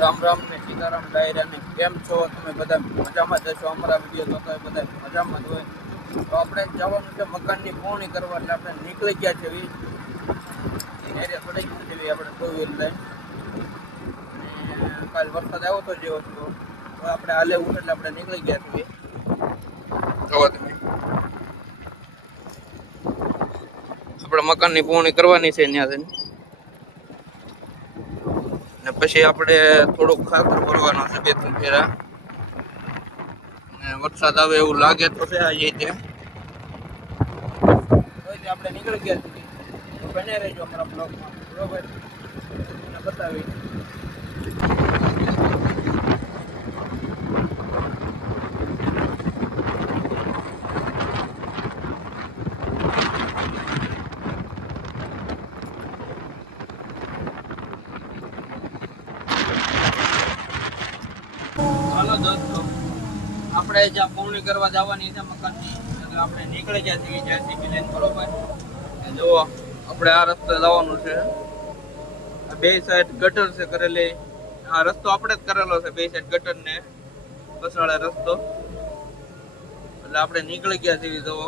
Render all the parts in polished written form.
રામ રામ ને સીતારામ ડાયરા ને કેમ છો તમે બધા મજામાં જશો? અમારા વિડીયો જોતા હોય બધા મજામાં જ હોય. તો આપણે જવાનું છે મકાનની પૂર્ણી કરવા, એટલે આપણે નીકળી ગયા છે એરિયા થોડી ગયું છે આપણે 2 વ્હીલ લઈને. અને કાલ વરસાદ આવ્યો તો જેવો તો આપણે હાલે ઉઠ એટલે આપણે નીકળી ગયા છીએ. જોવો તમે આપણે મકાનની પૂર્ણી કરવાની છે ત્યાં ને પછી આપણે થોડુંક ખાતર ભરવાનો છે 2-3 ફેરા. ને વરસાદ આવે એવું લાગે તો છે આજે ત્યાં આપણે નીકળી ગયા છીએ. તો બને રહેજો અમારા બ્લોગમાં, બરોબર? તમને બતાવી હાલો દોસ્તો, આપણે જ્યાં પૂર્ણી કરવા જવાની છે મકાનની, એટલે આપણે નીકળી ગયા છીએ જેસીબી લઈને, બરોબર? જુઓ આપણે આ રસ્તે જવાનું છે. બે સાઈડ ગટર છે કરેલી. આ રસ્તો આપણે જ કરેલો છે, બે સાઈડ ગટર ને પસરાળે રસ્તો. એટલે આપણે નીકળી ગયા છીએ. જુઓ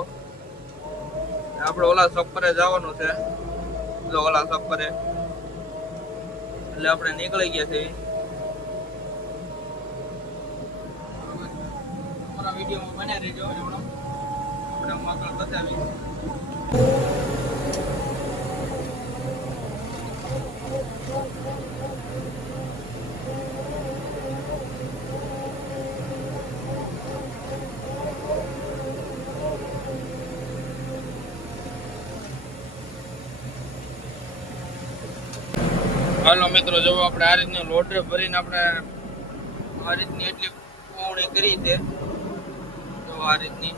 આપણે ઓલા શોપ પર જવાનું છે, જો ઓલા શોપ પર, એટલે આપણે નીકળી ગયા છીએ. વિડીયોમાં બન્યા રહેજો, આપણે આગળ બતાવી. હાલો મિત્રો, જો આપણે આ રીતની લોડર ભરીને આપણે આ રીતની એટલી પૂર્ણી કરી છે. આ રીતની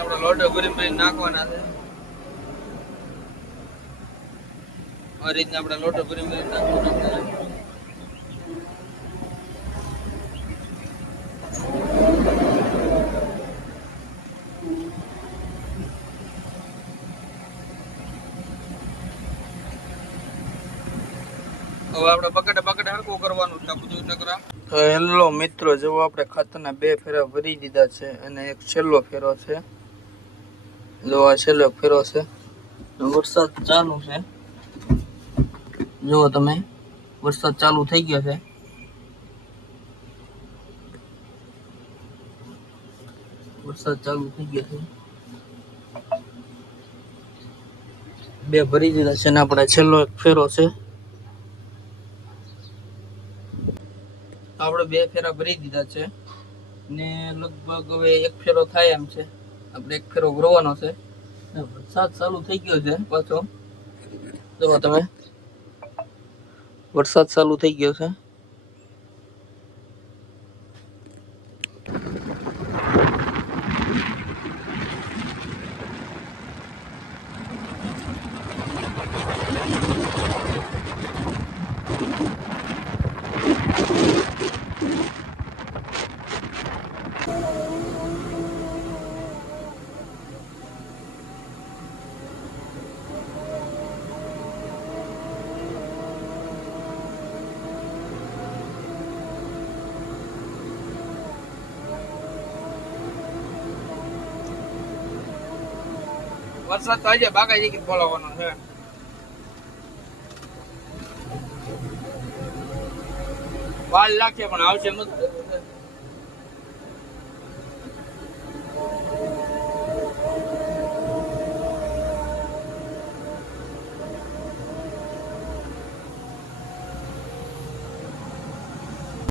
આપણે લોડર ભરી નાખવાના છે. આ રીતના આપણે લોડર ભરી નાખવાના છે. હવે આપણે બકેટે હરખું કરવાનું છે બધું ચક્રા. હેલો મિત્રો, જો આપણે ખાતરના 2 ફેરા ભરી દીધા છે અને એક છેલ્લો ફેરો છે. જો આ છેલ્લો ફેરો છે. વરસાદ ચાલુ છે, જુઓ તમે, વરસાદ ચાલુ થઈ ગયો છે. વરસાદ ચાલુ થઈ ગયો છે. 2 ભરી દીધા છે ને આપણે છેલ્લો એક ફેરો છે. આપણે 2 ફેરા ભરી દીધા છે ને લગભગ હવે 1 ફેરો થાય એમ છે. આપણે 1 ફેરો ભરવાનો છે. વરસાદ ચાલુ થઈ ગયો છે પાછો, જુઓ તમે, વરસાદ ચાલુ થઈ ગયો છે. વરસાદ તો આજે બાગાઈ જગ્યાએ બોલાવવાનો છે. વાર લાગશે પણ આવશે મત.